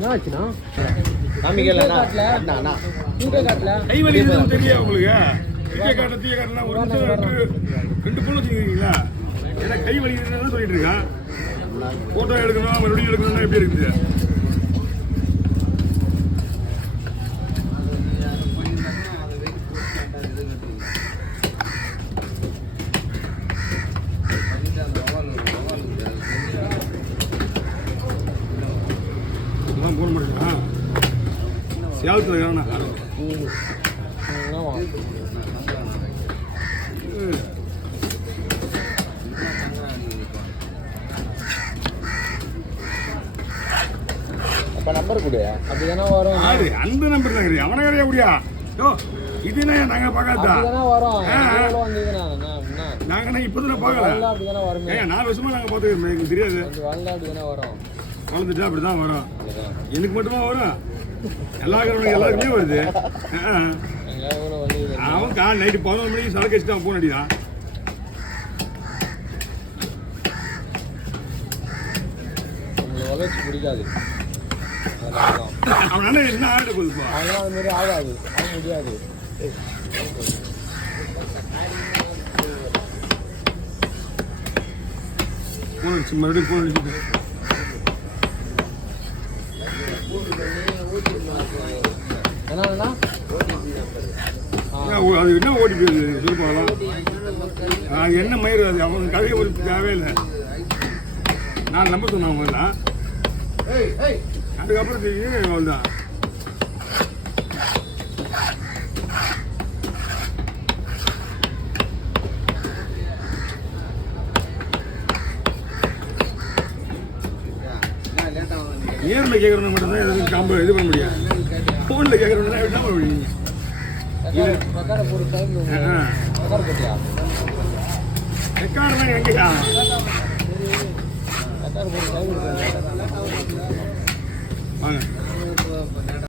என்னாச்சுண்ணா காமிக்கல கை வலி தெரியும் உங்களுக்கு. தீய காட்டலாம் ஒரு நிமிஷம் 2 பொண்ணு வச்சுக்கிறீங்களா? ஏன்னா கை வலி தான் சொல்லிட்டு இருக்கான். போட்டோ எடுக்கணும் மறுபடியும் எடுக்கணும்னா எப்படி இருக்குது? போன மாட்டேங்களா சேலத்தில் காரணம் அப்போ நம்பர் கொடு. அப்படிதானே வரும். அந்த நம்பர் தான் கிடையாது. அவனை கிடையாது அப்படியா? இதுனா நாங்கள் பார்க்காதா? வரும். நாங்கள் இப்போதான் பார்க்கல. அப்படிதானே வரும். 4 வருஷமா நாங்கள் பார்த்துக்கிறோம். எங்களுக்கு தெரியாது. அப்படிதானே வரும். வளர்ந்துட்டா அப்படி தான் வரும். எனக்கு மட்டுமா வரும்? எல்லாருக்குமே வருது. அவன் நைட்டு 11 மணிக்கு சரக்கு வச்சுட்டு அவன் போன் அடிதான். வளர்ச்சி பிடிக்காது. அவன் அண்ணன் என்ன ஆகிட போகுதுப்பா? அதெல்லாம் அது மாதிரி ஆகாது. ஆக முடியாது. போன் அடிச்சு மறுபடியும் போன் அடிச்சுட்டு அது என்ன ஓடி போயிருது சொல்லுப்பாங்களாம். என்ன மயிறு அது அவங்க கதையை ஒரு தேவையே இல்லை. நான் நம்ப சொன்னேன் முதல்ல. அதுக்கப்புறம் தெரியும் அவள்தான். நேரில் கேட்குறவங்க மட்டும்தான் எதுவும் காம்ப இது பண்ண முடியாது. ஃபோனில் கேட்குறவங்க என்ன பண்ண முடியும்? ரெக்கார்டெலாம் எங்கேயா? வாங்க